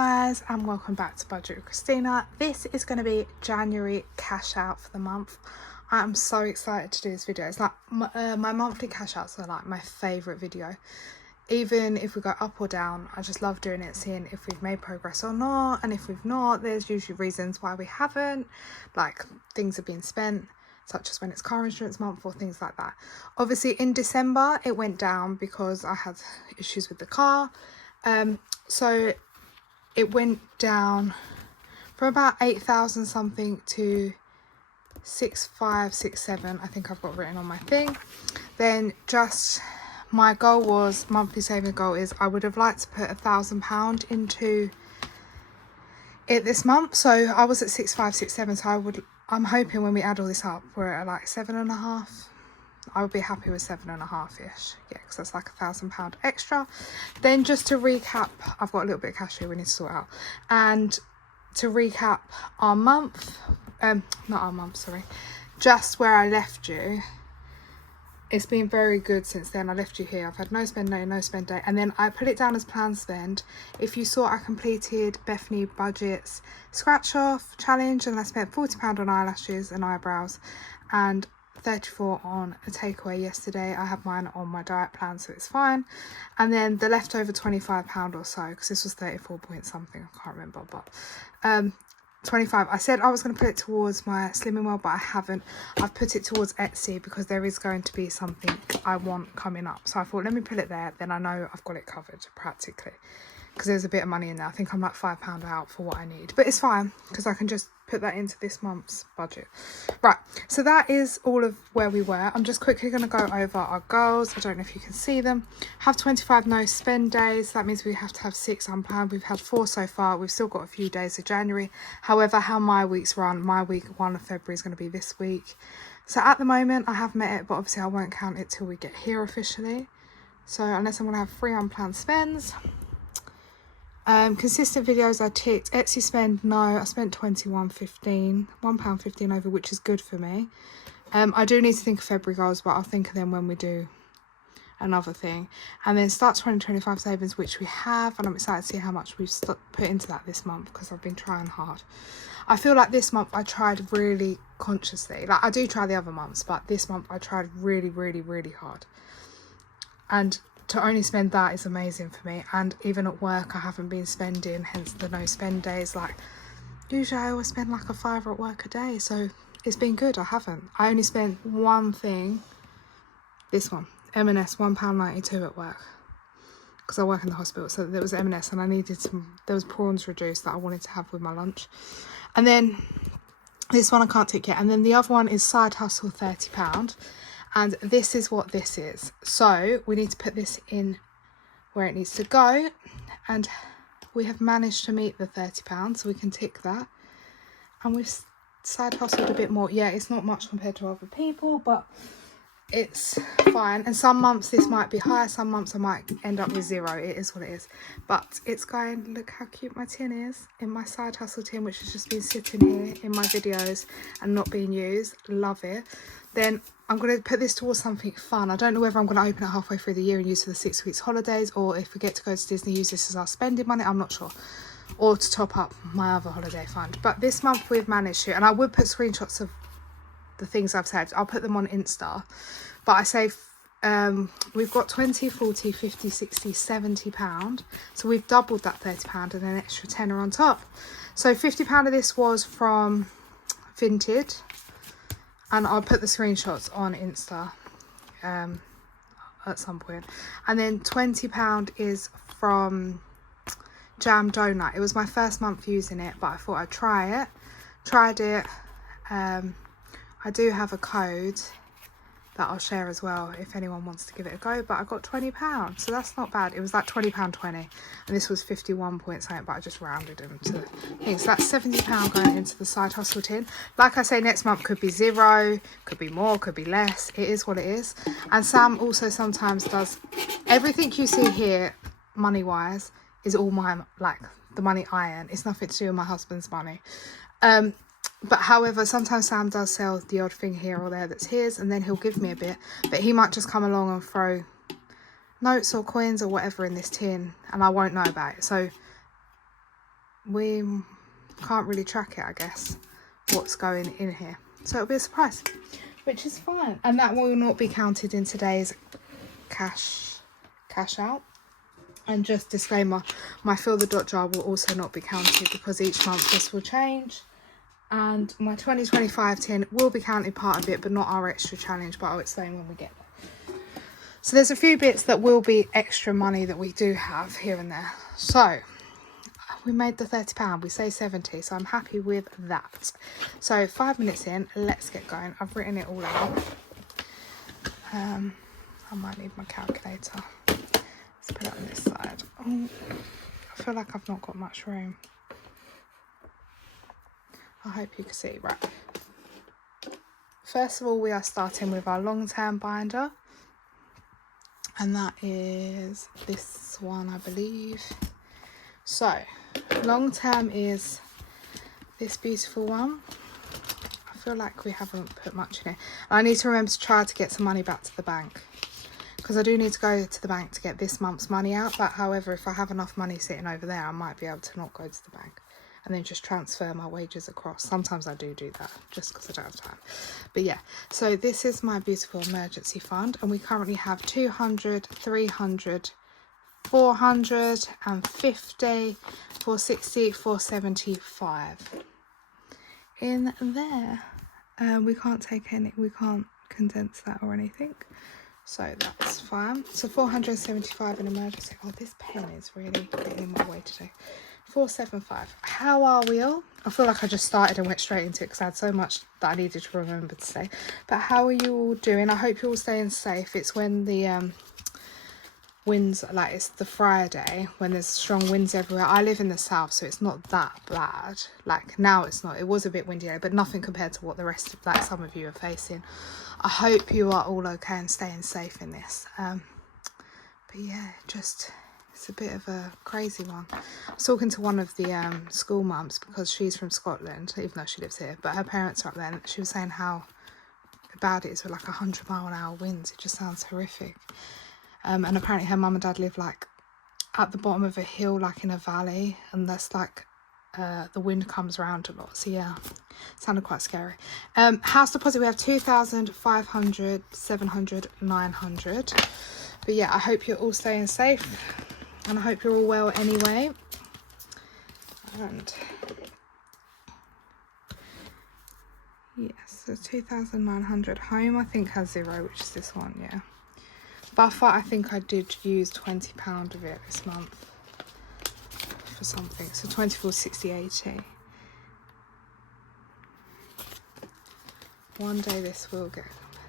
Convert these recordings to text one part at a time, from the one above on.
guys, and welcome back to Budget with Christina. This is going to be January cash out for the month. I am so excited to do this video. It's like my monthly cash outs are like my favourite video. Even if we go up or down, I just love doing it, seeing if we've made progress or not. And if we've not, there's usually reasons why we haven't, like things have been spent, such as when it's car insurance month or things like that. Obviously in December it went down because I had issues with the car. So it went down from about 8,000 something to 6,567. I think I've got written on my thing. Then just my goal was, monthly saving goal is, I would have liked to put £1,000 into it this month. So I was at 6,567. So I'm hoping when we add all this up, we're at like 7.5. I would be happy with 7.5-ish, yeah, because that's like £1,000 extra. Then just to recap, I've got a little bit of cash here we need to sort out. And to recap our month, not our month, sorry, just where I left you, it's been very good since then. I left you here. I've had no spend day, no spend day, and then I put it down as planned spend. If you saw, I completed Bethany Budget's scratch off challenge, and I spent £40 on eyelashes and eyebrows, and 34 on a takeaway yesterday. I have mine on my diet plan, so it's fine. And then the leftover £25 or so, because this was 34 point something, I can't remember, but 25. I said I was going to put it towards my Slimming World, but I haven't. I've put it towards Etsy because there is going to be something I want coming up, so I thought let me put it there, then I know I've got it covered practically, because there's a bit of money in there. I think I'm like £5 out for what I need, but it's fine because I can just put that into this month's budget. Right, so that is all of where we were. I'm just quickly going to go over our goals. I don't know if you can see them. Have 25 no spend days. That means we have to have 6 unplanned. We've had 4 so far. We've still got a few days of January. However, how my weeks run, my week 1 of February is going to be this week. So at the moment I have met it, but obviously I won't count it till we get here officially. So unless I'm going to have 3 unplanned spends. Consistent videos I ticked. Etsy spend, no, I spent £21.15, £1.15 over, which is good for me. I do need to think of February goals, but I'll think of them when we do another thing. And then start 2025 savings, which we have, and I'm excited to see how much we've put into that this month, because I've been trying hard. I feel like this month I tried really consciously. Like I do try the other months, but this month I tried really, really, really hard. And to only spend that is amazing for me. And even at work I haven't been spending, hence the no spend days. Like usually I always spend like a £5 at work a day, so it's been good. I haven't. I only spent one thing, this one, M&S, £1.92 at work, because I work in the hospital. So there was M&S and I needed there was prawns reduced that I wanted to have with my lunch. And then this one I can't tick yet. And then the other one is side hustle, £30. And this is what this is. So we need to put this in where it needs to go. And we have managed to meet the £30, so we can tick that. And we've side hustled a bit more. Yeah, it's not much compared to other people, but it's fine. And some months this might be higher, some months I might end up with 0. It is what it is. But it's going, look how cute my tin is in my side hustle tin, which has just been sitting here in my videos and not being used. Love it. Then I'm going to put this towards something fun. I don't know whether I'm going to open it halfway through the year and use for the 6 weeks holidays, or if we get to go to Disney, use this as our spending money. I'm not sure. Or to top up my other holiday fund. But this month we've managed to, and I would put screenshots of the things I've said. I'll put them on Insta. But I say we've got 20, 40, 50, 60, £70. So we've doubled that £30 and an extra tenner on top. So £50 of this was from Vinted. And I'll put the screenshots on Insta at some point. And then £20 is from Jam Donut. It was my first month using it, but I thought I'd try it. Tried it. I do have a code that I'll share as well if anyone wants to give it a go, but I got £20, so that's not bad. It was like £20.20, and this was 51 point something, but I just rounded them to things. So that's £70 going into the side hustle tin. Like I say, next month could be 0, could be more, could be less. It is what it is. And Sam also sometimes does, everything you see here money wise is all my, like the money I earn. It's nothing to do with my husband's money. But however, sometimes Sam does sell the odd thing here or there that's his, and then he'll give me a bit. But he might just come along and throw notes or coins or whatever in this tin, and I won't know about it. So we can't really track it, I guess, what's going in here. So it'll be a surprise, which is fine. And that will not be counted in today's cash out. And just disclaimer, my fill the dot jar will also not be counted because each month this will change. And my 2025 tin will be counted part of it, but not our extra challenge, but I'll explain when we get there. So there's a few bits that will be extra money that we do have here and there. So we made the £30, we say 70, so I'm happy with that. So 5 minutes in, let's get going. I've written it all out. I might need my calculator. Let's put it on this side. Oh, I feel like I've not got much room. I hope you can see. Right. First of all, we are starting with our long-term binder. And that is this one, I believe. So, long-term is this beautiful one. I feel like we haven't put much in it. I need to remember to try to get some money back to the bank, because I do need to go to the bank to get this month's money out. But however, if I have enough money sitting over there, I might be able to not go to the bank and then just transfer my wages across. Sometimes I do that just because I don't have time. But yeah, so this is my beautiful emergency fund, and we currently have 200, 300, 450, 460, 475 in there. We can't take any, we can't condense that or anything, so that's fine. So 475 in emergency. Oh, this pen is really getting in my way today. 475. How are we all? I feel like I just started and went straight into it because I had so much that I needed to remember to say. But how are you all doing? I hope you're all staying safe. It's when the winds, like it's the Friday when there's strong winds everywhere. I live in the south, so it's not that bad. Like now it's not. It was a bit windy, but nothing compared to what the rest of, like, some of you are facing. I hope you are all okay and staying safe in this. But yeah, just it's a bit of a crazy one. I was talking to one of the school mums, because she's from Scotland, even though she lives here, but her parents are up there, and she was saying how bad it is with like 100-mile-an-hour winds. It just sounds horrific. And apparently her mum and dad live like at the bottom of a hill, like in a valley, and that's like the wind comes around a lot. So yeah, sounded quite scary. House deposit, we have 2,500, 700, 900. But yeah, I hope you're all staying safe, and I hope you're all well anyway. And yes, so 2,900. Home, I think, has 0, which is this one, yeah. Buffer, I think I did use £20 of it this month for something. So 24, 60, 80. One day this will get...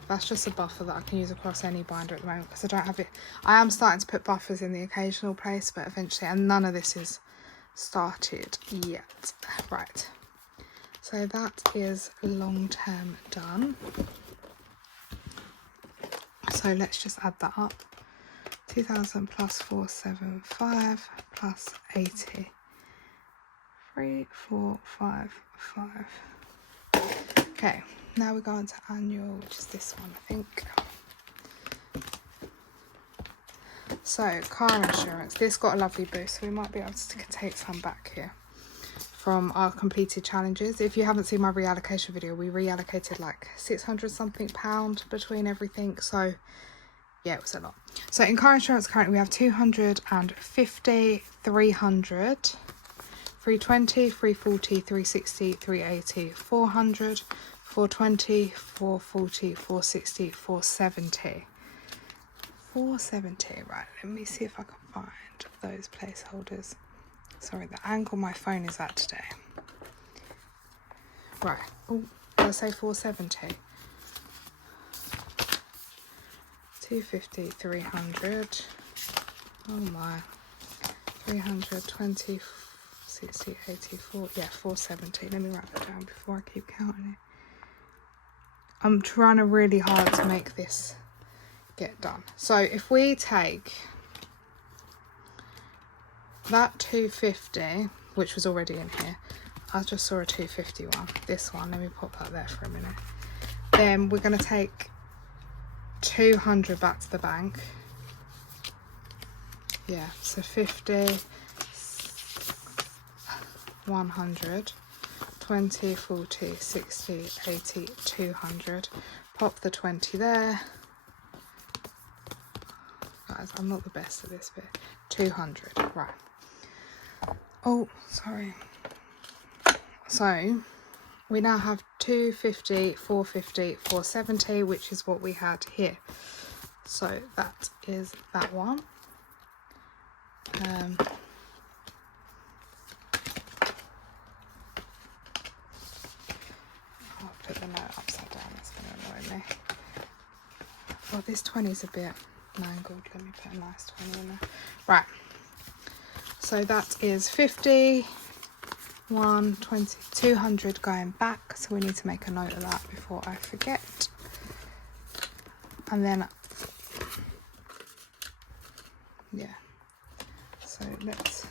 That's just a buffer that I can use across any binder at the moment, because I don't have it. I am starting to put buffers in the occasional place, but eventually, and none of this is started yet. Right. So that is long term done. So let's just add that up. 2,000 plus 475 plus 80. 3, 4, 5, 5. Okay, now we're going to annual, which is this one, I think. So car insurance. This got a lovely boost, so we might be able to take some back here from our completed challenges. If you haven't seen my reallocation video, we reallocated like 600 something pound between everything, so yeah, it was a lot. So in car insurance currently we have 250, 300, 320, 340, 360, 380, 400, 420, 440, 460, 470. 470, right, let me see if I can find those placeholders. Sorry, the angle my phone is at today. Right. Oh, did I say 470? 250, 300. Oh my. 320, 60, 84. Yeah, 470. Let me write that down before I keep counting it. I'm trying really hard to make this get done. So if we take that 250, which was already in here, I just saw a 250 one, this one, let me pop that there for a minute. Then we're going to take 200 back to the bank. Yeah, so 50, 100, 20, 40, 60, 80, 200. Pop the 20 there. Guys, I'm not the best at this bit. 200, right. Oh, sorry. So, we now have 250, 450, 470, which is what we had here. So, that is that one. I'll put the note upside down, that's going to annoy me. Well, this 20 is a bit mangled. Let me put a nice 20 in there. Right. So that is 50, 120, 200 going back. So we need to make a note of that before I forget. And then, yeah. So let's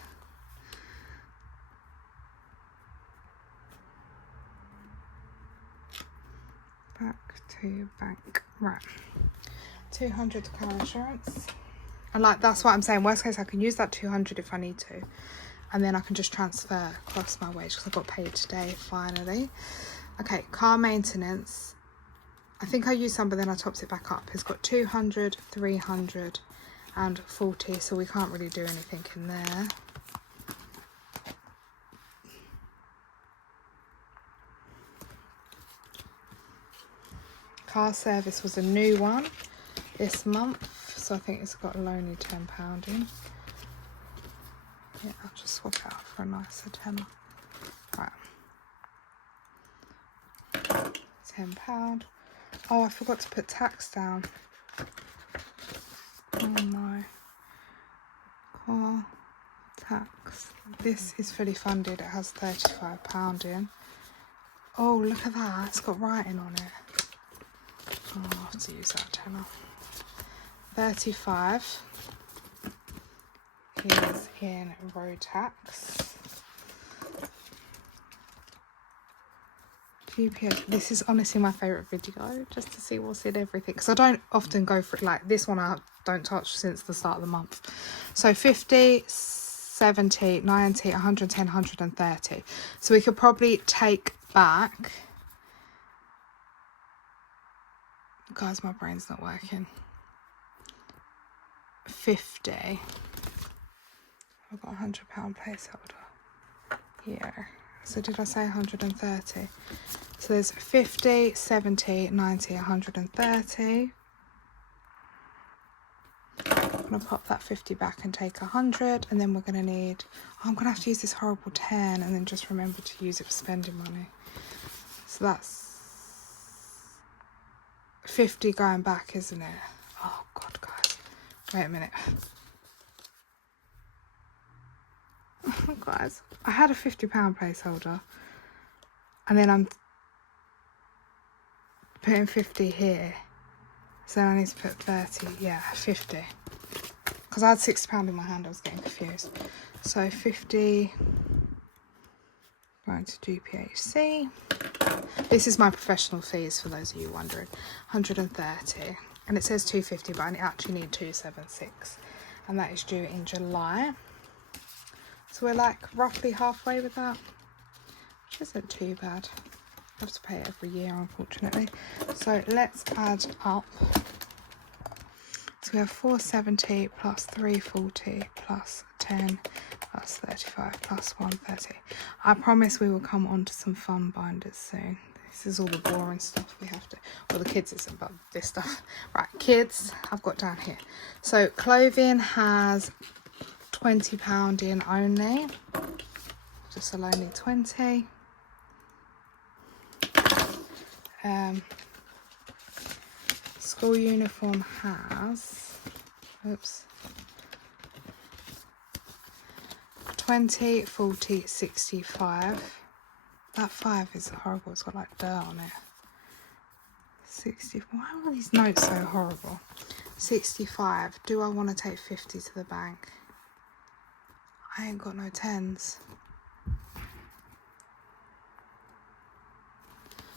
back to bank. Right. 200 car insurance. And like, that's what I'm saying. Worst case, I can use that 200 if I need to. And then I can just transfer across my wage because I got paid today, finally. Okay, car maintenance. I think I used some, but then I topped it back up. It's got 200, 300 and 40. So we can't really do anything in there. Car service was a new one this month. So I think it's got only £10 in. Yeah, I'll just swap it out for a nicer tenner. Right. £10. Oh, I forgot to put tax down. Oh no. Car tax. This is fully funded. It has £35 in. Oh, look at that. It's got writing on it. Oh, I'll have to use that tenner. 35 is in road tax. GPH. This is honestly my favourite video, just to see what's in everything. Because I don't often go for it. Like this one I don't touch since the start of the month. So 50, 70, 90, 110, 130. So we could probably take back... Guys, my brain's not working. 50. I've got a £100 placeholder here. So did I say 130? So there's 50, 70, 90, 130. I'm going to pop that 50 back and take 100, and then we're going to need... Oh, I'm going to have to use this horrible 10 and then just remember to use it for spending money. So that's 50 going back, isn't it? Oh, God, guys. Wait a minute. Guys, I had a £50 placeholder, and then I'm putting 50 here, so I need to put 30. Yeah, 50, because I had £60 in my hand. I was getting confused. So 50 going to GPHC. This is my professional fees for those of you wondering. 130, and it says 250, but I actually need 276, and that is due in July. So we're like roughly halfway with that, which isn't too bad. I have to pay it every year, unfortunately. So let's add up. So we have 470 plus 340 plus 10 plus 35 plus 130. I promise we will come on to some fun binders soon. This is all the boring stuff we have to... Well, the kids isn't, but this stuff. Right, kids, I've got down here. So clothing has £20 in only. Just alone need 20. School uniform has, oops, 20, 40, 65. That 5 is horrible. It's got like dirt on it. 60. Why are all these notes so horrible? 65. Do I want to take 50 to the bank? I ain't got no 10s.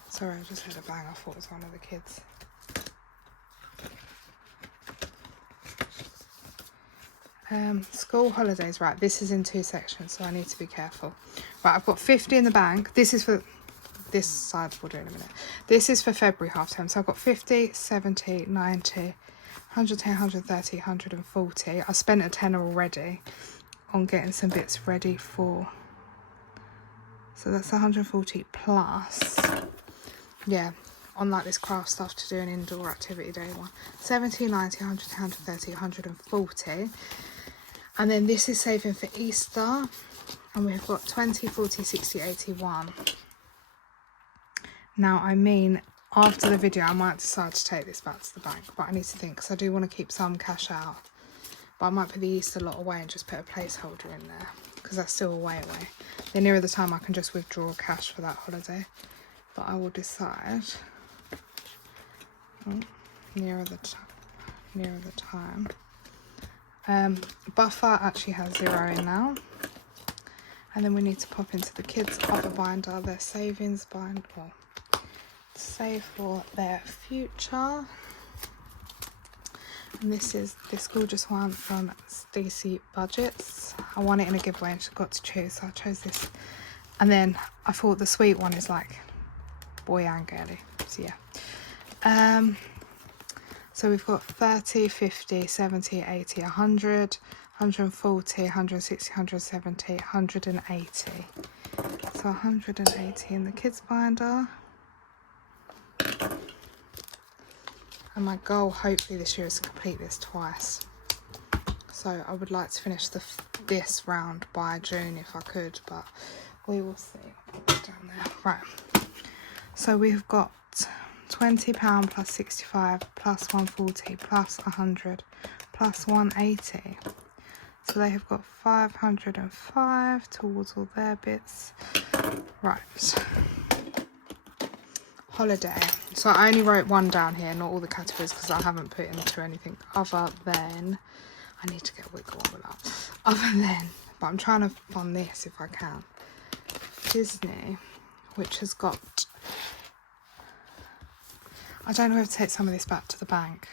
Sorry, I just heard a bang. I thought it was one of the kids. School holidays. Right, this is in 2 sections, so I need to be careful. Right, I've got 50 in the bank. This is for this side, we'll do in a minute. This is for February half term. So I've got 50, 70, 90, 110, 130, 140. I spent a tenner already on getting some bits ready for. So that's 140 plus. Yeah, on like this craft stuff to do an indoor activity day one. 70, 90, 100, 130, 140. And then this is saving for Easter. And we've got 20, 40, 60, 81. Now, I mean, after the video, I might decide to take this back to the bank. But I need to think, because I do want to keep some cash out. But I might put the Easter lot away and just put a placeholder in there. Because that's still away. The nearer the time, I can just withdraw cash for that holiday. But I will decide. Nearer the time. Buffer actually has 0 in now. And then we need to pop into the kids' other binder, their savings binder, well, save for their future. And this is this gorgeous one from Stacey Budgets. I won it in a giveaway and she got to choose, so I chose this. And then I thought the sweet one is like boy and girly, so yeah. So we've got 30, 50, 70, 80, 100, 140, 160, 170, 180. So 180 in the kids binder. And my goal hopefully this year is to complete this twice. So I would like to finish this round by June if I could, but we will see. Down there. Right. So we've got £20 plus 65 plus 140 plus 100 plus 180. So they have got 505 towards all their bits. Right. Holiday. So I only wrote one down here, not all the categories, because I haven't put into anything other than, I need to get wiggle all up. Other than, but I'm trying to fund this if I can. Disney, which has got, I don't know if to take some of this back to the bank.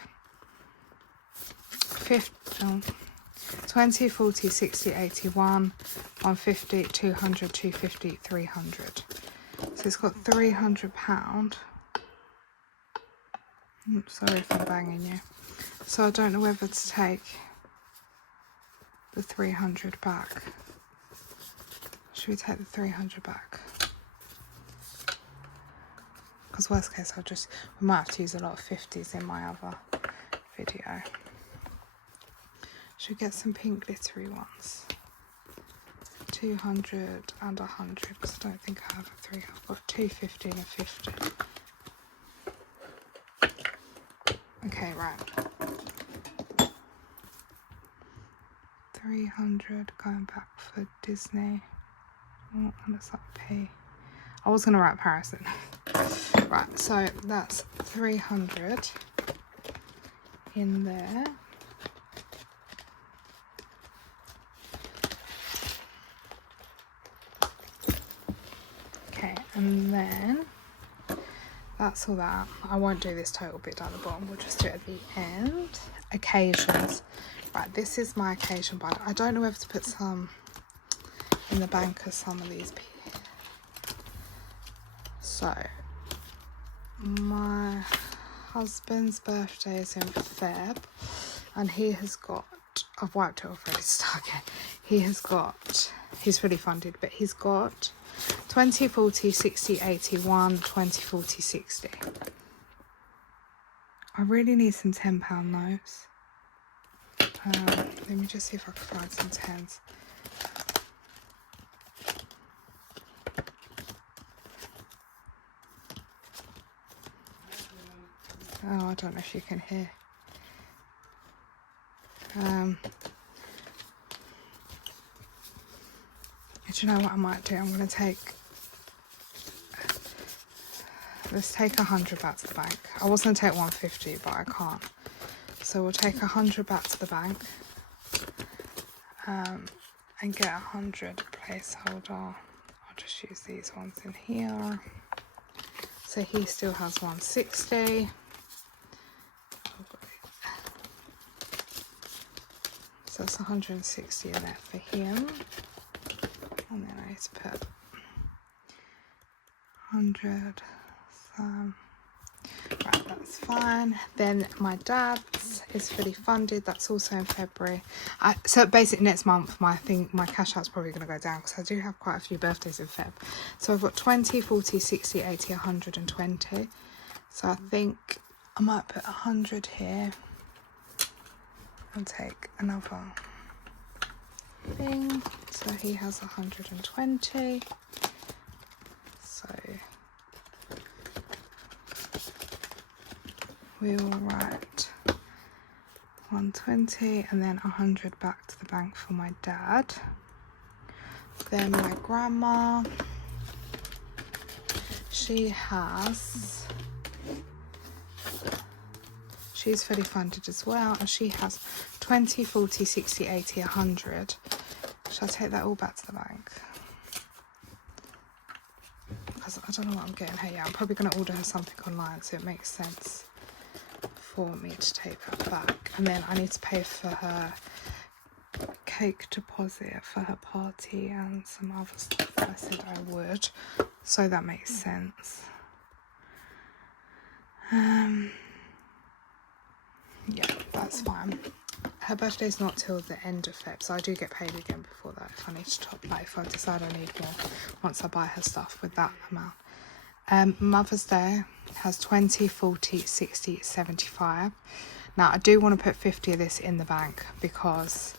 20, 40, 60, 81, 150, 200, 250, 300. So it's got £300. Sorry if I'm banging you. So I don't know whether to take the 300 back. Should we take the 300 back? Because worst case, we might have to use a lot of 50s in my other video. Should we get some pink glittery ones? 200 and 100, because I don't think I have a 3. I've got 250 and a 50. Okay, right. 300 going back for Disney. Oh, and it's like P. I was going to write Paris then. Right, so that's 300 in there. Okay, and then that's all that. I won't do this total bit down the bottom, we'll just do it at the end. Occasions. Right, this is my occasion binder. I don't know whether to put some in the bank of some of these people. So, my husband's birthday is in Feb, and he has got, I've wiped it off ready to start again. He's fully funded, but he's got 20, 40, 60, 81, 20, 40, 60. I really need some £10 notes. Let me just see if I can find some 10s. Oh, I don't know if you can hear. Do you know what I might do? I'm going to take, let's take 100 back to the bank. I was going to take 150, but I can't. So we'll take 100 back to the bank and get 100 placeholder. I'll just use these ones in here. So he still has 160. So that's 160 in there for him. And then I need to put 100. Right, that's fine. Then my dad's is fully funded. That's also in February. So basically next month, my cash out's probably going to go down because I do have quite a few birthdays in Feb. So I've got 20, 40, 60, 80, 120. So I think I might put 100 here and take another thing. So he has 120. So we will write 120 and then 100 back to the bank for my dad. Then my grandma, she's fully funded as well, and she has 20, 40, 60, 80, 100. Shall I take that all back to the bank? Because I don't know what I'm getting her yet. I'm probably going to order her something online, so it makes sense for me to take that back. And then I need to pay for her cake deposit for her party and some other stuff I said I would, so that makes sense. Yeah, that's fine. Her birthday's not till the end of Feb, so I do get paid again before that if I need to top, like if I decide I need more once I buy her stuff with that amount. Mother's Day has 20, 40, 60, 75. Now I do want to put 50 of this in the bank because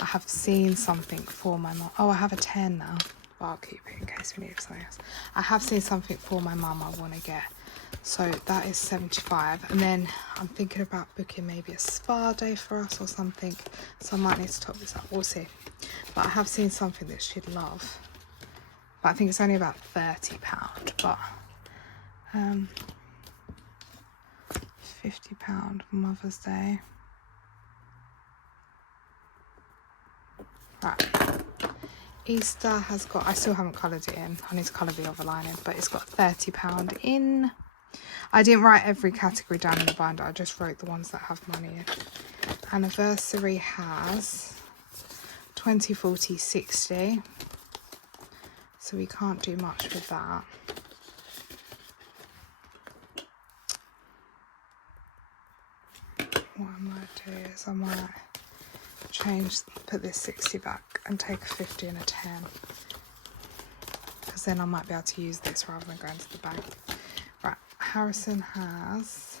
I have seen something for my mum. Oh, I have a 10 now, but I'll keep it in case we need something else. I have seen something for my mum I want to get. So that is 75. And then I'm thinking about booking maybe a spa day for us or something. So I might need to top this up. We'll see. But I have seen something that she'd love. But I think it's only about £30. But £50 Mother's Day. Right. Easter has got, I still haven't coloured it in. I need to colour the other lining, but it's got £30 in. I didn't write every category down in the binder. I just wrote the ones that have money in. Anniversary has 20, 40, 60. So we can't do much with that. What I might do is I might put this 60 back and take a 50 and a 10. Because then I might be able to use this rather than going to the bank. Right, Harrison has,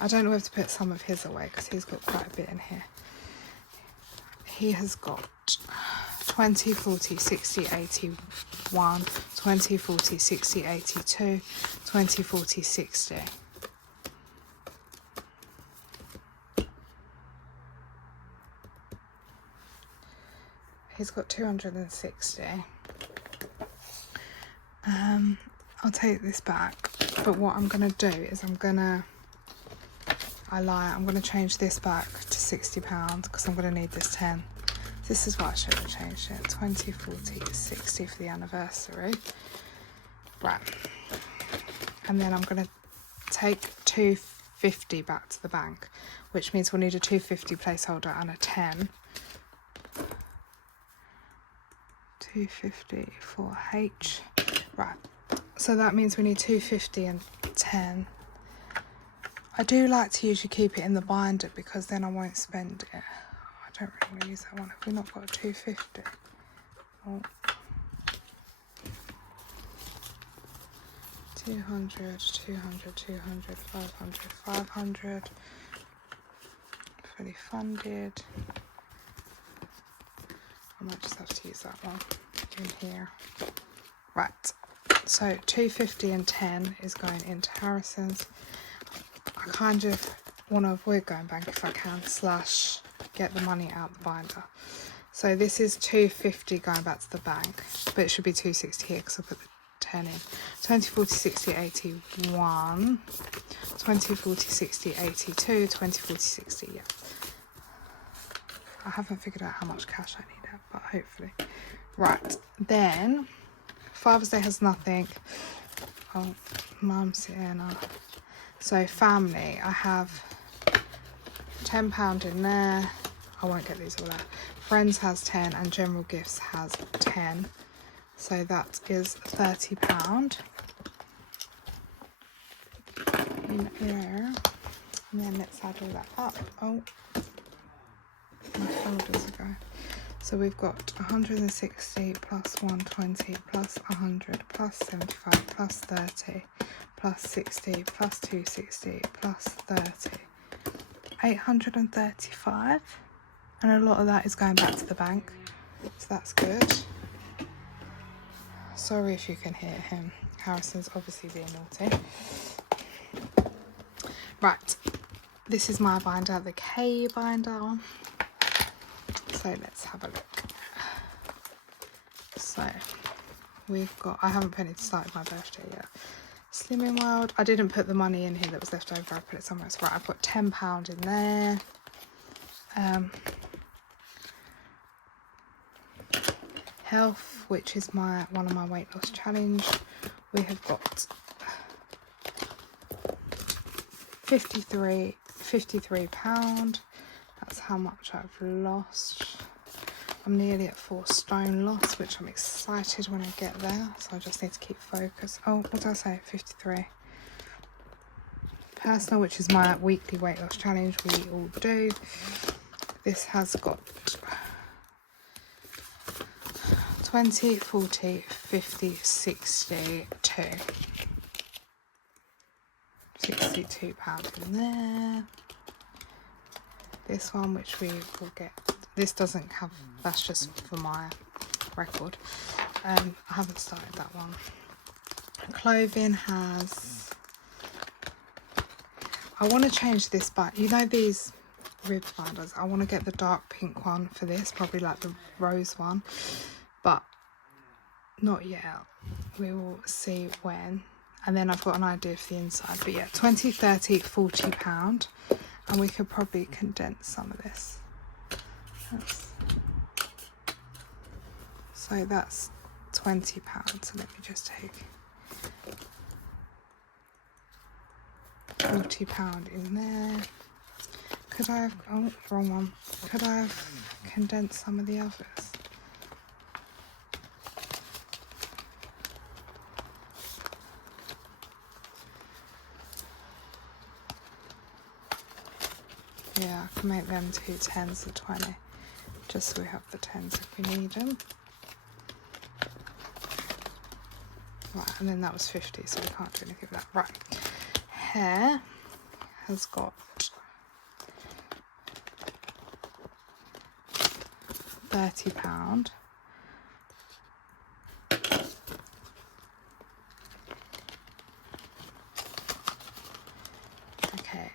I don't know whether to put some of his away because he's got quite a bit in here. He has got 20, 40, 60, 81, 20, 40, 60, 82, 20, 40, 60. He's got 260. I'll take this back, but what I'm going to do is I'm going to change this back to £60 because I'm going to need this 10. This is what I should have changed it. 20, 40, 60 for the anniversary. Right. And then I'm going to take 250 back to the bank, which means we'll need a 250 placeholder and a 10. 250 for H. Right. So that means we need 250 and 10. I do like to usually keep it in the binder because then I won't spend it. I don't really want to use that one. Have we not got a 250? Oh. 200, 200, 200, 500, 500. Fully funded. I might just have to use that one in here. Right. So 250 and 10 is going into Harrison's. I kind of want to avoid going bank if I can, / get the money out the binder. So this is 250 going back to the bank, but it should be 260 here because I put the 10 in. 20, 40, 60, 81, 20, 40, 60, 82, 20, 40, 60, yeah. I haven't figured out how much cash I need yet, but hopefully. Right, then Father's Day has nothing. Oh, Mum's here now. So family, I have £10 in there. I won't get these all out. Friends has 10 and general gifts has 10. So that is £30. in there. And then let's add all that up. Oh, my folders ago. So we've got 160 plus 120 plus 100 plus 75 plus 30 plus 60 plus 260 plus 30. 835. And a lot of that is going back to the bank. So that's good. Sorry if you can hear him. Harrison's obviously being naughty. Right. This is my binder, the K binder. So let's have a look. So we've got, I haven't started my birthday yet. Slimming World. I didn't put the money in here that was left over. I put it somewhere else. Right, I put £10 in there. Health, which is one of my weight loss challenge. We have got 53 £53. That's how much I've lost. I'm nearly at 4 stone loss, which I'm excited when I get there. So I just need to keep focused. Oh, what did I say? 53. Personal, which is my weekly weight loss challenge we all do. This has got 20, 40, 50, 62. £62 in there. This one, which we will get, this doesn't have, that's just for my record. I haven't started that one. Clothing has, I want to change this, but you know these rib binders, I want to get the dark pink one for this, probably like the rose one, but not yet. We will see when. And then I've got an idea for the inside, but yeah, 20, 30, £40. And we could probably condense some of this. So that's £20. So let me just take £40 in there. Could I have, oh, wrong one. Could I have condensed some of the others? Yeah, I can make them 2 10s of 20, just so we have the 10s if we need them. Right, and then that was 50, so we can't do anything with that. Right, hair has got £30. Okay,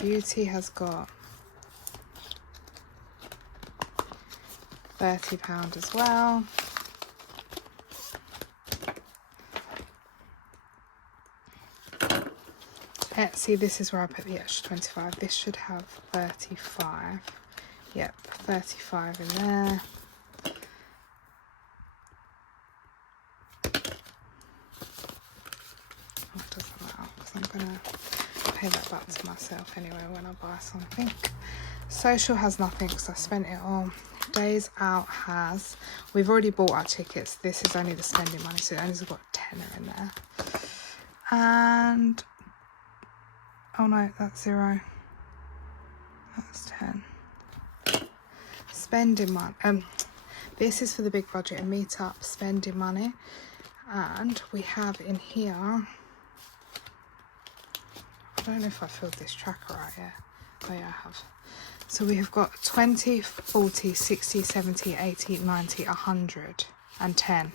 beauty has got £30 as well. Etsy, this is where I put the extra 25. This should have 35. Yep, 35 in there. Oh, it doesn't matter because I'm gonna pay that back to myself anyway when I buy something. Social has nothing because I spent it all. Days Out has, we've already bought our tickets. This is only the spending money, so it only got a tenner in there. And oh no, that's 0. That's 10. Spending money. This is for the big budget and meetup spending money. And we have in here, I don't know if I filled this tracker right yet. Oh yeah, I have. So we have got 20, 40, 60, 70, 80, 90, 110.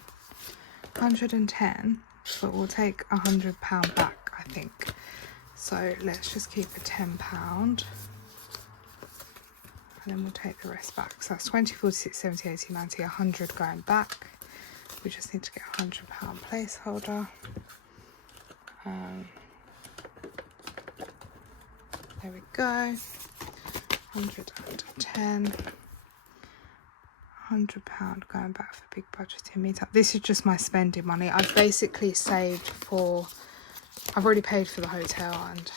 110, but we'll take £100 back, I think. So let's just keep a £10. And then we'll take the rest back. So that's 20, 40, 60, 70, 80, 90, 100 going back. We just need to get a £100 placeholder. There we go. 110. £100 going back for big budgeting meetup. This is just my spending money. I've basically saved for, I've already paid for the hotel and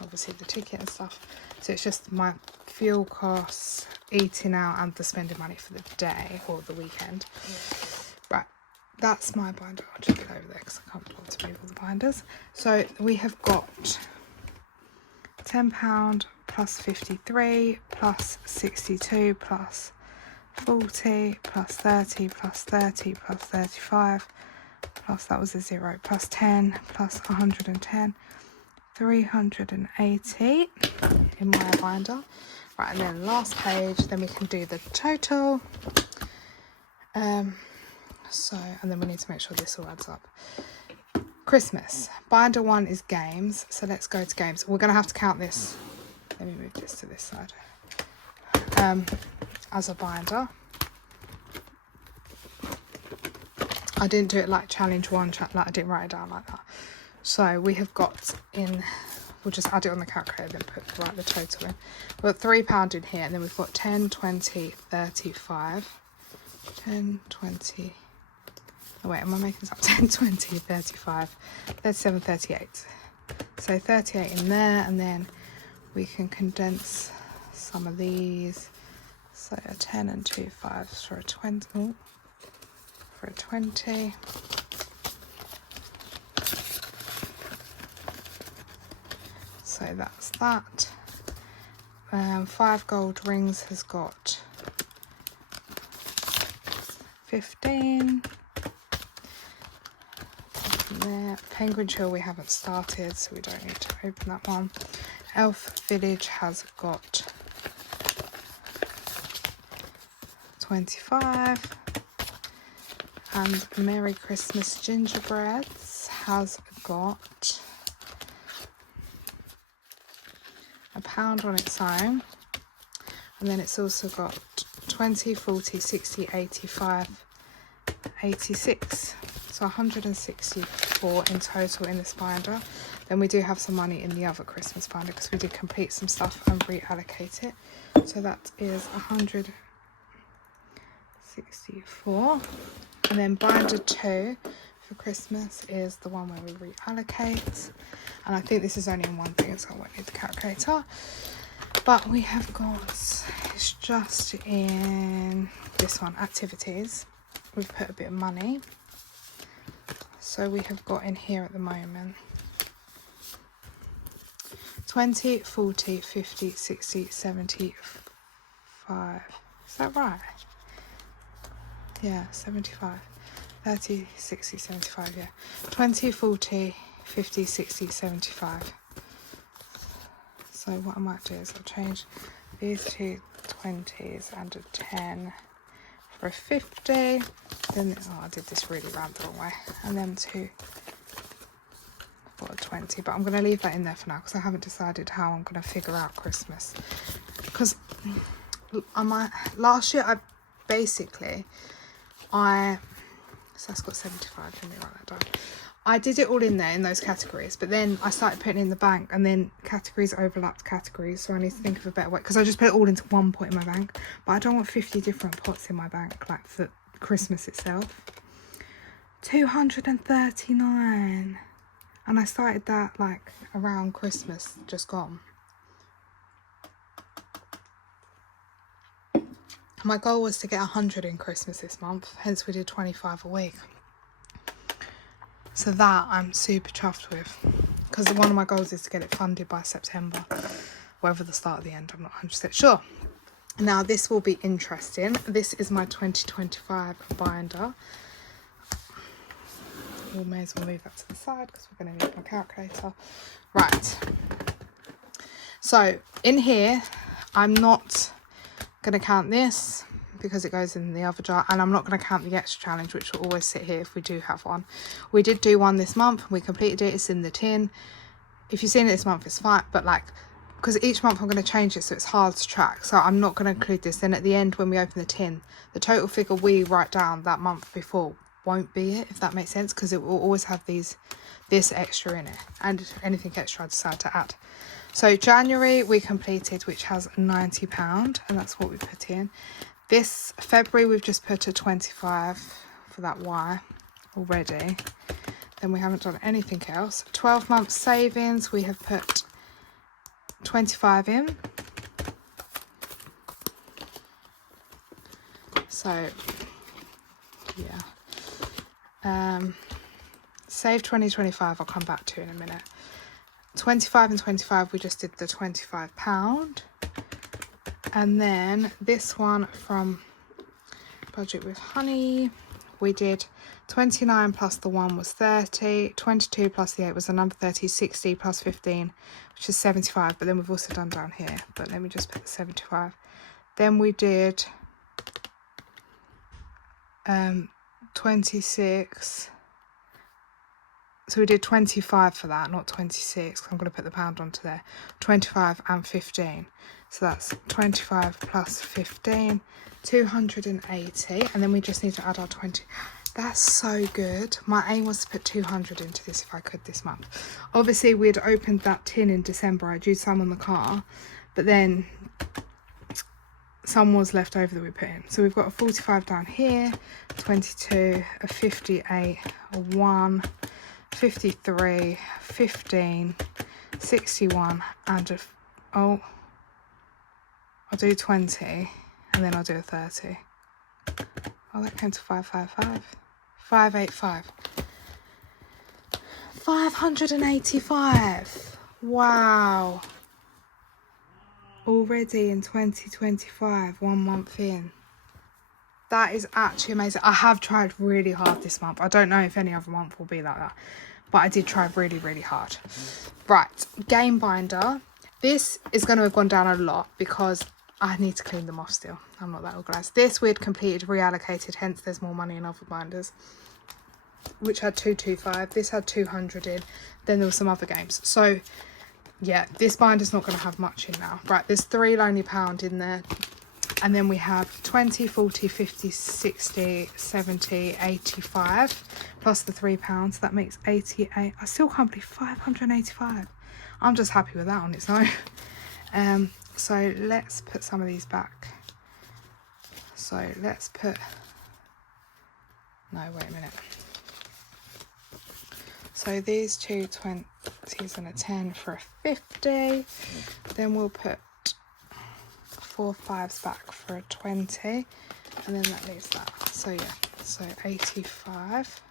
obviously the ticket and stuff. So it's just my fuel costs, eating out, and the spending money for the day or the weekend. Right, that's my binder. I'll just get over there because I can't bother to move all the binders. So we have got £10 plus 53 plus 62 plus 40 plus 30 plus 30 plus 35 plus, that was a 0, plus 10 plus 110, 380 in my binder. Right, and then last page, then we can do the total. So, and then we need to make sure this all adds up. Christmas. Binder 1 is games, so let's go to games. We're going to have to count this. Let me move this to this side. As a binder. I didn't do it like challenge 1, like I didn't write it down like that. So we have got in, we'll just add it on the calculator, then write the total in. We've got £3 in here, and then we've got 10, 20, 35, 10, 20, oh wait, am I making this up? 10, 20, 35, 37, 38. So 38 in there, and then we can condense some of these. So a 10 and 2 5s for a 20. Oh, for a 20. So that's that. 5 gold rings has got 15. There. Penguin Chill we haven't started, so we don't need to open that one. Elf Village has got 25. And Merry Christmas Gingerbreads has got £1 on its own, and then it's also got 20, 40, 60, 85, 86, so 164 in total in this binder. Then we do have some money in the other Christmas binder because we did complete some stuff and reallocate it, so that is 164. And then binder 2 for Christmas is the one where we reallocate, and I think this is only in one thing, so I won't need the calculator. But we have got, it's just in this one, activities. We've put a bit of money, so we have got in here at the moment 20, 40, 50, 60, 75. Is that right? Yeah, 75, 30, 60, 75, yeah. 20, 40, 50, 60, 75. So what I might do is I'll change these two 20s and a 10 for a 50. Then, oh, I did this really round the wrong way. And then 2 for a 20. But I'm going to leave that in there for now because I haven't decided how I'm going to figure out Christmas. Because last year so that's got 75, let me write that down. I did it all in there in those categories, but then I started putting it in the bank, and then categories overlapped categories, so I need to think of a better way, because I just put it all into one pot in my bank, but I don't want 50 different pots in my bank, like for Christmas itself. 239, and I started that like around Christmas just gone. My goal was to get 100 in Christmas this month, hence we did 25 a week. So that I'm super chuffed with, because one of my goals is to get it funded by September, whether the start or the end, I'm not 100% sure. Now this will be interesting. This is my 2025 binder. We may as well move that to the side because we're going to need my calculator. Right. So in here, I'm not going to count this because it goes in the other jar, and I'm not going to count the extra challenge, which will always sit here if we do have one. We did do one this month, we completed it, it's in the tin. If you've seen it this month, it's fine, but like, because each month I'm going to change it, so it's hard to track, so I'm not going to include this. Then at the end, when we open the tin, the total figure we write down that month before won't be it, if that makes sense, because it will always have this extra in it, and anything extra I decide to add. So January we completed, which has £90, and that's what we put in. This February we've just put a 25 for that Y already. Then we haven't done anything else. 12 months savings, we have put 25 in. So yeah. Save 2025 I'll come back to in a minute. 25 and 25, we just did the £25. And then this one from Budget with Honey, we did 29 plus the 1 was 30, 22 plus the 8 was another 30, 60 plus 15, which is 75. But then we've also done down here, but let me just put the 75. Then we did 26. So we did 25 for that, not 26. I'm going to put the pound onto there. 25 and 15. So that's 25 plus 15, 280. And then we just need to add our 20. That's so good. My aim was to put 200 into this if I could this month. Obviously, we'd opened that tin in December. I drew some on the car, but then some was left over that we put in. So we've got a 45 down here, 22, a 58, a 1, 53, 15, 61, and a, oh, I'll do 20, and then I'll do a 30. Oh, that came to 555. 585. 585. Wow. Already in 2025, 1 month in. That is actually amazing. I have tried really hard this month. I don't know if any other month will be like that, but I did try really, really hard. Right, Game Binder. This is going to have gone down a lot because I need to clean them off still. I'm not that organised. This we'd completed, reallocated, hence there's more money in other binders, which had 225. This had 200 in. Then there were some other games. So yeah, this binder's not going to have much in now. Right, there's 3 Lonely Pound in there. And then we have 20, 40, 50, 60, 70, 85, plus the £3. That makes 88. I still can't believe 585. I'm just happy with that on its own. So let's put some of these back. So let's put, no, wait a minute. So these 2 20s and a 10 for a 50. Then we'll put 4 5s back for a 20. And then that leaves that. So yeah, so 85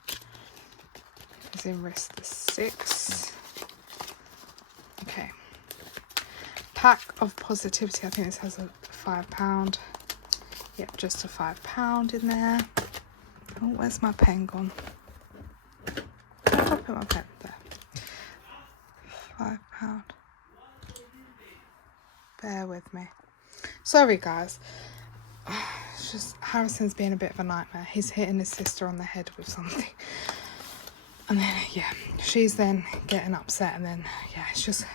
is in risk the 6. Okay. Pack of Positivity. I think this has a £5. Yep, just a £5 in there. Oh, where's my pen gone? I'll put my pen there. £5. Bear with me. Sorry, guys. It's just Harrison's being a bit of a nightmare. He's hitting his sister on the head with something. And then, yeah, she's then getting upset. And then, yeah, it's just...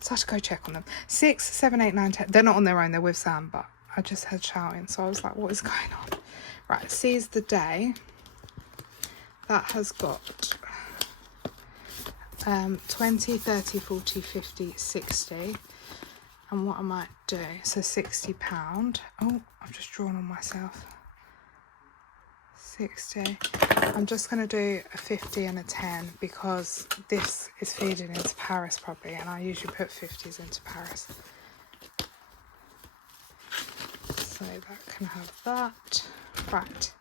So I have to go check on them. 6, 7, 8, 9, 10. They're not on their own. They're with Sam, but I just heard shouting. So I was like, what is going on? Right, Seize the Day. That has got 20, 30, 40, 50, 60. And what I might do, so £60. Oh, I've just drawn on myself. 60. I'm just going to do a 50 and a 10 because this is feeding into Paris probably, and I usually put 50s into Paris. So that can have that. Right.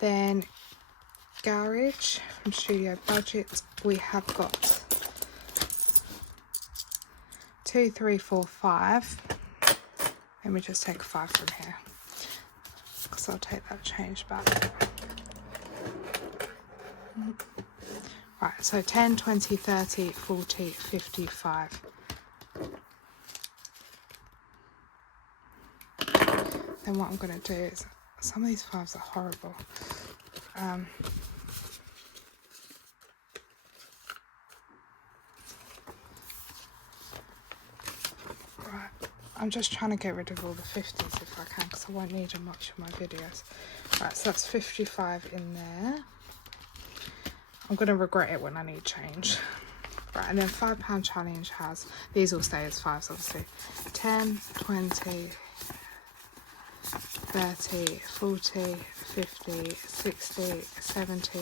Then Garage from Studio Budget. We have got 2, 3, 4, 5. Let me just take 5 from here because I'll take that change back. Right, so 10, 20, 30, 40, 55. Then what I'm going to do is, some of these 5s are horrible. Right, I'm just trying to get rid of all the 50s if I can, because I won't need them much in my videos. Right, so that's 55 in there. I'm going to regret it when I need change. Right, and then £5 challenge has, these all stay as 5s obviously. 10, 20, 30, 40, 50, 60, 70,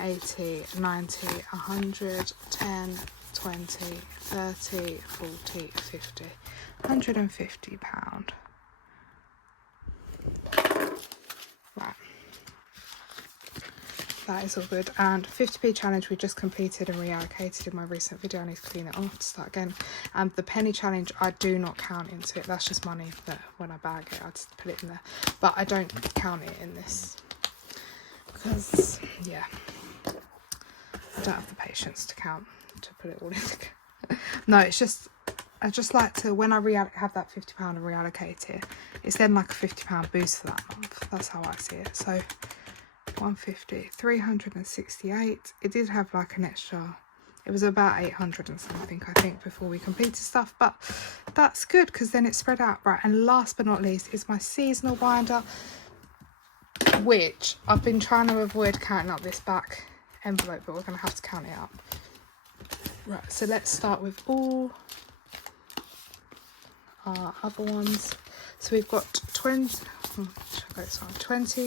80, 90, 100, 10, 20, 30, 40, 50. £150. Right. that is all good. And 50p challenge we just completed and reallocated in my recent video. I need to clean it off to start again. And the penny challenge I do not count into it. That's just money that when I bag it I just put it in there, but I don't count it in this because yeah, I don't have the patience to put it all in. No, it's just I just like to, when I have that £50 and reallocate it, it's then like a £50 boost for that month. That's how I see it. So 150, 368. It did have like an extra, it was about 800 and something I think before we completed stuff, but that's good because then it's spread out. Right, and last but not least is my seasonal binder, which I've been trying to avoid counting up this back envelope, but we're going to have to count it up. Right, so let's start with all our other ones. So we've got 20,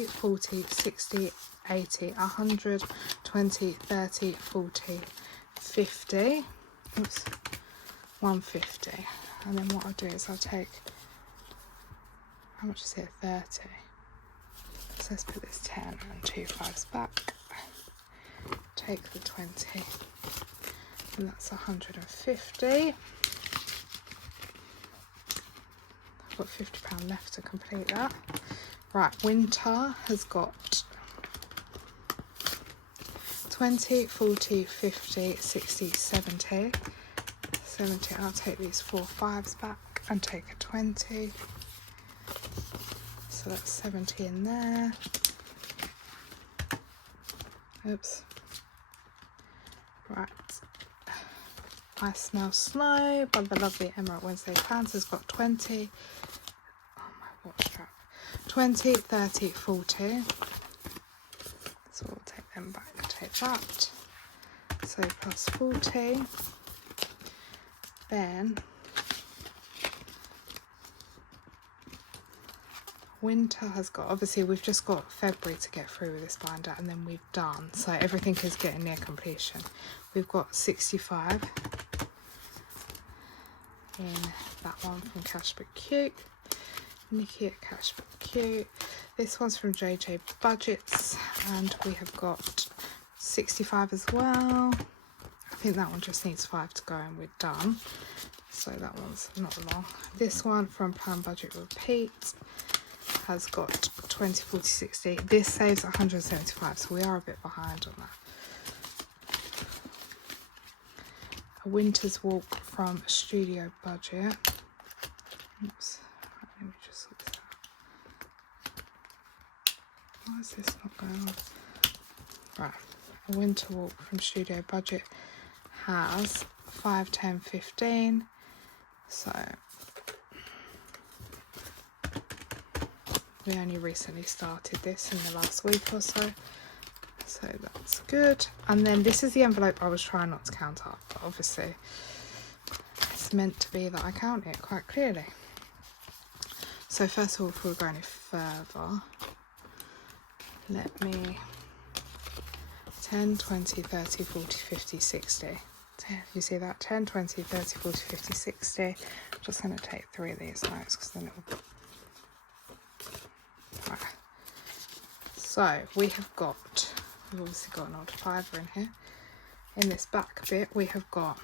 40, 60, 80, 100, 20, 30, 40, 50. Oops, 150. And then what I'll do is I'll take, how much is it? 30. So let's put this 10 and 2 5s back. Take the 20, and that's 150. I've got £50 left to complete that. Right, winter has got 20, 40, 50, 60, 70. 70, I'll take these 4 5s back and take a 20. So that's 70 in there. Oops. Right. I Smell Snow by the lovely Emerald Wednesday Plans has got 20. Oh, my watch strap. 20, 30, 40. So we'll take them back. Take that. So plus 40. Then winter has got, obviously we've just got February to get through with this binder and then we've done, so everything is getting near completion. We've got 65 in that one from Cashbook Cute, Nikki at Cashbook Cute. This one's from JJ Budgets and we have got 65 as well. I think that one just needs 5 to go and we're done, so that one's not long. This one from Plan Budget Repeat has got 20, 40, 60. This saves 175, so we are a bit behind on that. A Winter's Walk from Studio Budget. Oops, let me just sort this out. Why is this not going on? Right, A Winter Walk from Studio Budget has 5, 10, 15. So we only recently started this in the last week or so, so that's good. And then this is the envelope I was trying not to count up, but obviously it's meant to be that I count it quite clearly. So first of all, before we go any further, let me 10, 20, 30, 40, 50, 60. You see that? 10, 20, 30, 40, 50, 60. I'm just going to take 3 of these notes because then it will... Right. So we've obviously got an odd fiver in here. In this back bit we have got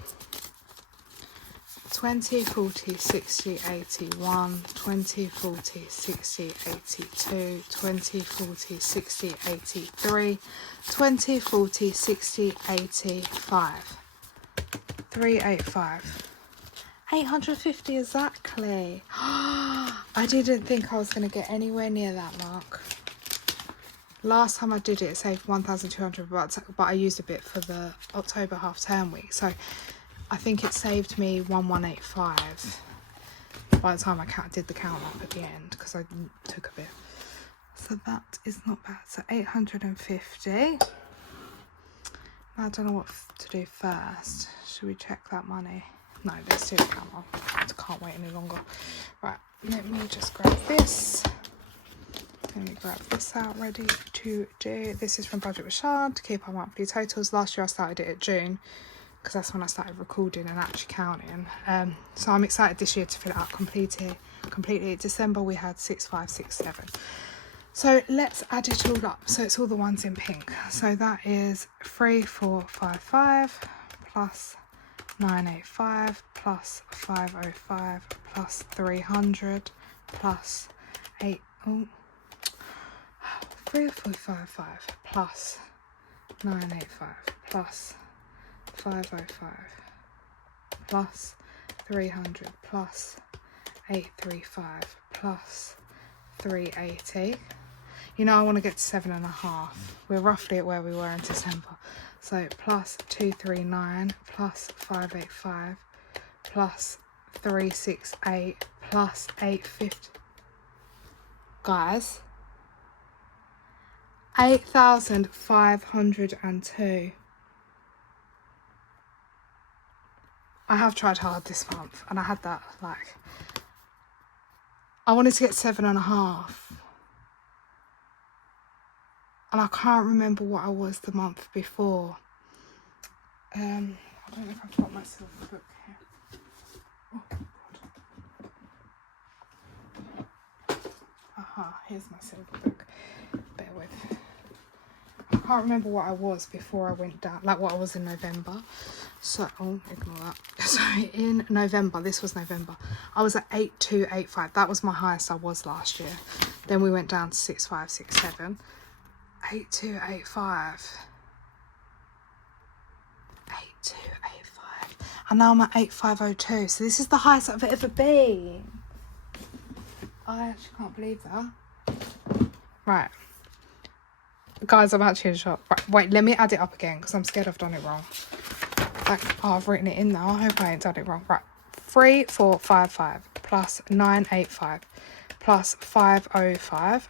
20, 40, 60, 81, 20, 40, 60, 82, 20, 40, 60, 83, 20, 40, 60, 85. 385. 850 exactly. I didn't think I was going to get anywhere near that mark. Last time I did it, it saved 1,200, but I used a bit for the October half-term week, so I think it saved me 1185 by the time I did the count up at the end, because I took a bit. So that is not bad. So 850. I don't know what to do first. Should we check that money? No, let's do the count off. I can't wait any longer. Right, let me just grab this. Let me grab this out, ready to do. This is from Budget with Shard to keep our monthly totals. Last year I started it at June because that's when I started recording and actually counting. So I'm excited this year to fill it out completely. December we had 6567. So let's add it all up. So it's all the ones in pink. So that is 3455 plus 985 plus 505 plus 300 plus 3455 plus 985 plus 505 plus 300 plus 835 plus 380. You know, I want to get to 7.5. We're roughly at where we were in December. So plus 239 plus 585 plus 368 plus 850. Guys, 8,502. I have tried hard this month, and I had that, like, I wanted to get 7.5. And I can't remember what I was the month before. I don't know if I've got my silver book here. Oh, God. Here's my silver book. Bear with. I can't remember what I was before I went down, like what I was in November. So, oh, ignore that. So in November, this was November, I was at 8285. That was my highest I was last year. Then we went down to 6567. 8285. 8285. And now I'm at 8502. So this is the highest I've ever been. I actually can't believe that. Right. Guys, I'm actually in shock. Right, wait, let me add it up again because I'm scared I've done it wrong. Like, oh, I've written it in now. I hope I ain't done it wrong. Right. 3455 plus 985 plus 505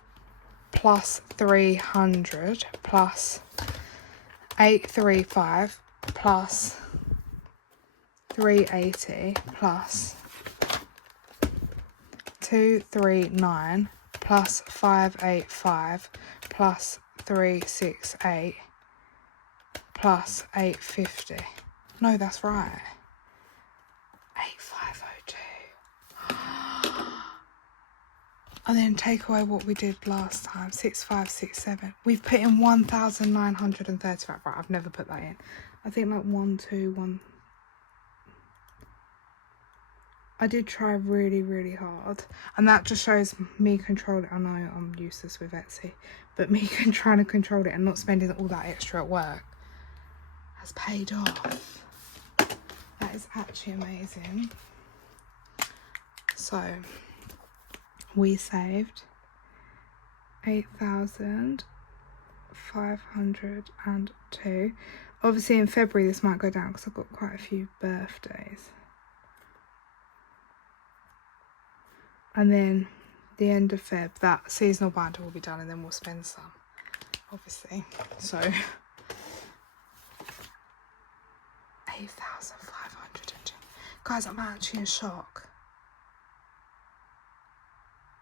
plus 300 plus 835 plus 380 plus 239 plus 585 plus 368 plus 850. No, that's right. 8502. And then take away what we did last time, 6567. We've put in 1,935. Right, I've never put that in. I think like 1, 2, 1. I did try really, really hard. And that just shows me controlling. I know I'm useless with Etsy, but me trying to control it and not spending all that extra at work has paid off. That is actually amazing. So we saved 8,502. Obviously in February this might go down because I've got quite a few birthdays. And then the end of Feb, that seasonal binder will be done, and then we'll spend some, obviously. So 8,502. Guys, I'm actually in shock.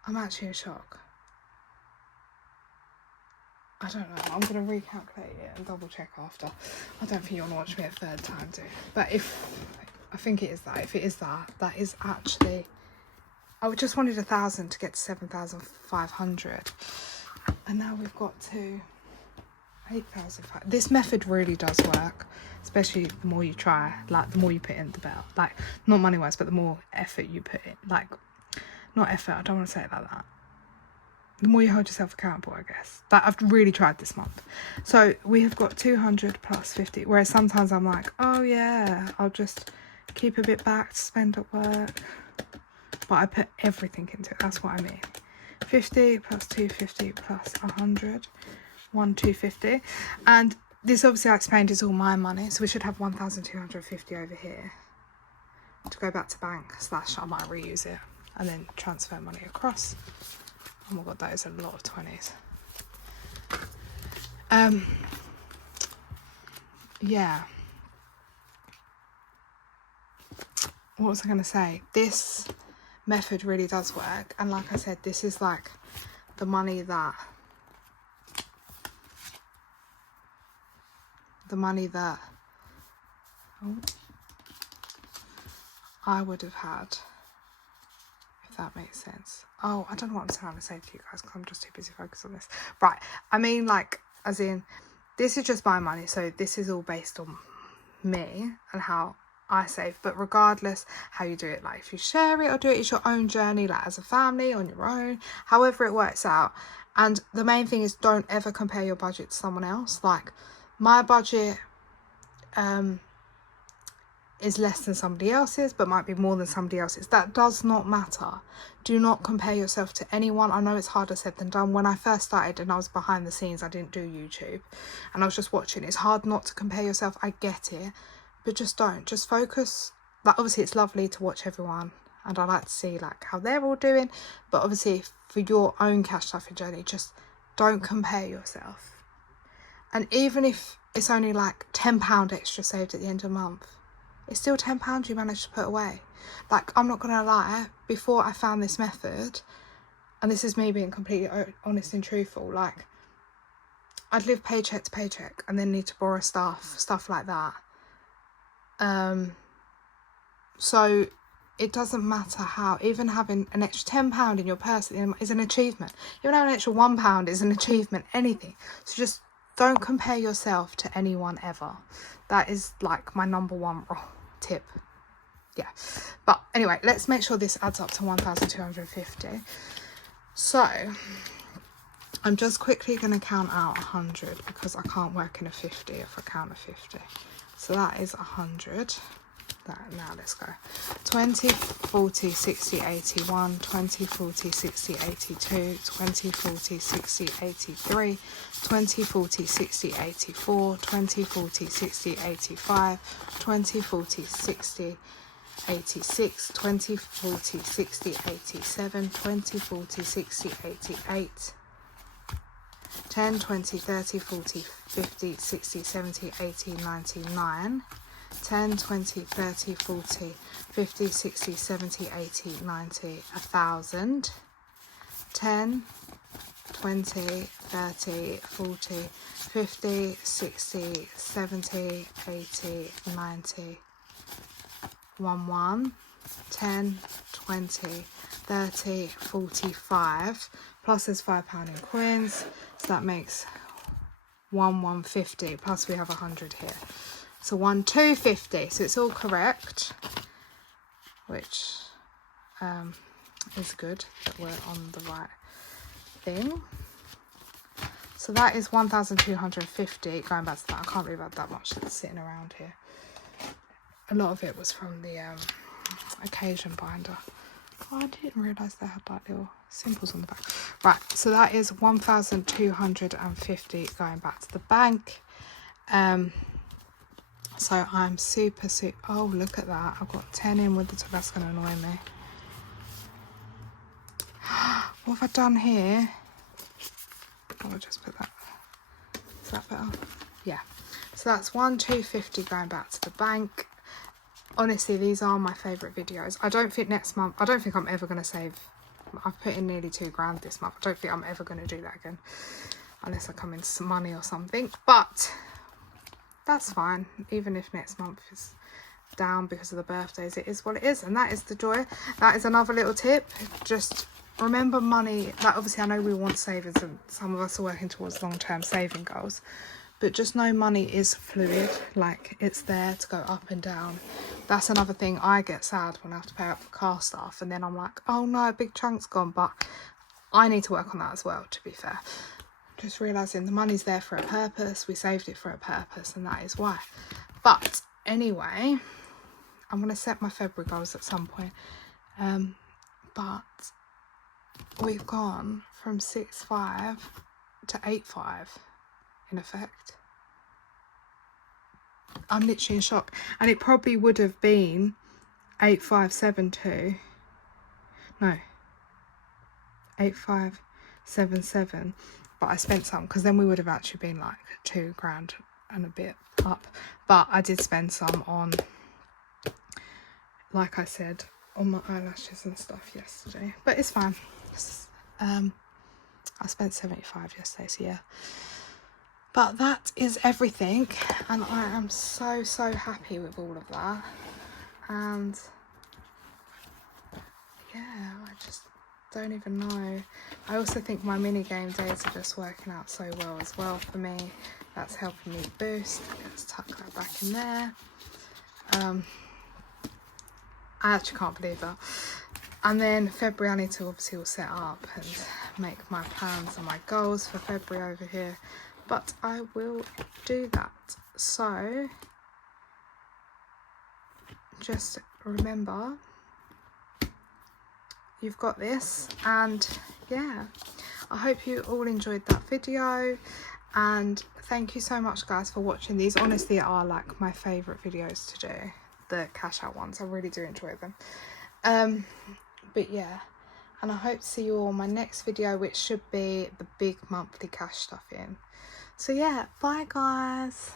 I'm actually in shock. I don't know. I'm going to recalculate it and double check after. I don't think you want to watch me a third time, do you? But I think it is that. If it is that, that is actually... I just wanted 1,000 to get to 7,500. And now we've got to 8,500. This method really does work, especially the more you try. Like, the more you put in, the better. Like, not money-wise, but the more effort you put in. Like, not effort, I don't want to say it like that. The more you hold yourself accountable, I guess. That I've really tried this month. So we have got 200 plus 50. Whereas sometimes I'm like, oh yeah, I'll just keep a bit back to spend at work. But I put everything into it. That's what I mean. 50 plus 250 plus 100. 1,250. And this, obviously, I explained, is all my money. So we should have 1,250 over here to go back to bank / I might reuse it and then transfer money across. Oh my god, that is a lot of 20s. Yeah. What was I going to say? This method really does work. And like I said, this is like the money that... I would have had, if that makes sense. Oh, I don't know what I'm trying to say to you guys, because I'm just too busy focused on this. Right, I mean, like, as in, this is just my money, so this is all based on me and how I save. But regardless how you do it, like if you share it or do it, it's your own journey, like as a family, on your own, however it works out. And the main thing is, don't ever compare your budget to someone else. Like, my budget is less than somebody else's, but might be more than somebody else's. That does not matter. Do not compare yourself to anyone. I know it's harder said than done. When I first started and I was behind the scenes, I didn't do YouTube and I was just watching. It's hard not to compare yourself. I get it, but just don't. Just focus. Like, obviously it's lovely to watch everyone and I like to see like how they're all doing, but obviously for your own cash stuffing journey, just don't compare yourself. And even if it's only like £10 extra saved at the end of the month, it's still £10 you managed to put away. Like, I'm not gonna lie, before I found this method, and this is me being completely honest and truthful, like, I'd live paycheck to paycheck and then need to borrow stuff like that. So it doesn't matter how, even having an extra £10 in your purse is an achievement. Even having an extra £1 is an achievement, anything. So just don't compare yourself to anyone ever. That is like my number one tip. Yeah, but anyway, let's make sure this adds up to 1,250. So I'm just quickly going to count out 100 because I can't work in a 50 if I count a 50. So that is 100. Now let's go. 20, 40, 60, 81, 20, 40, 60, 82, 20, 40, 60, 83, 20, 40, 60, 84, 20, 40, 60, 85, 20, 40, 60, 86, 20, 40, 60, 87, 20, 40, 60, 88, 10, 20, 30, 40, 50, 60, 70, 80, 90, 9, 10, 20, 30, 40, 50, 60, 70, 80, 90, 1,000, 10, 20, 30, 40, 50, 60, 70, 80, 90, 1, 10, 20, 30, 45, plus there's £5 in coins, so that makes 150, plus we have 100 here. So 1,250, so it's all correct, which is good that we're on the right thing. So that is 1,250. Going back to that, I can't believe I had that much that's sitting around here. A lot of it was from the occasion binder. Oh, I didn't realise they had like little symbols on the back. Right, so that is 1,250 going back to the bank. So I'm super, oh, look at that. I've got 10 in with the, that's going to annoy me. What have I done here? I'll just put that. Is that better? Yeah. So that's 1,250 going back to the bank. Honestly, these are my favourite videos. I don't think next month, I don't think I'm ever going to save. I've put in nearly £2,000 this month. I don't think I'm ever going to do that again. Unless I come in some money or something. But that's fine. Even if next month is down because of the birthdays, it is what it is. And that is the joy. That is another little tip. Just remember money. Like, obviously, I know we want savings and some of us are working towards long-term saving goals. But just know money is fluid. Like, it's there to go up and down. That's another thing. I get sad when I have to pay out for car stuff. And then I'm like, oh no, a big chunk's gone. But I need to work on that as well, to be fair. Just realising the money's there for a purpose. We saved it for a purpose, and that is why. But anyway, I'm going to set my February goals at some point. But we've gone from 6.5 to 8.5 in effect. I'm literally in shock. And it probably would have been 8.572. No. 8.577. But I spent some, because then we would have actually been like £2,000 and a bit up. But I did spend some on, like I said, on my eyelashes and stuff yesterday. But it's fine. I spent 75 yesterday, so yeah. But that is everything. And I am so, so happy with all of that. And yeah, I just don't even know. I also think my mini game days are just working out so well as well for me. That's helping me boost. Let's tuck that back in there. I actually can't believe that. And then February, I need to obviously all set up and make my plans and my goals for February over here. But I will do that. So just remember, you've got this. And yeah, I hope you all enjoyed that video. And thank you so much, guys, for watching. These honestly are like my favourite videos to do. The cash out ones. I really do enjoy them. But yeah, and I hope to see you all in my next video, which should be the big monthly cash stuff in. So yeah, bye guys.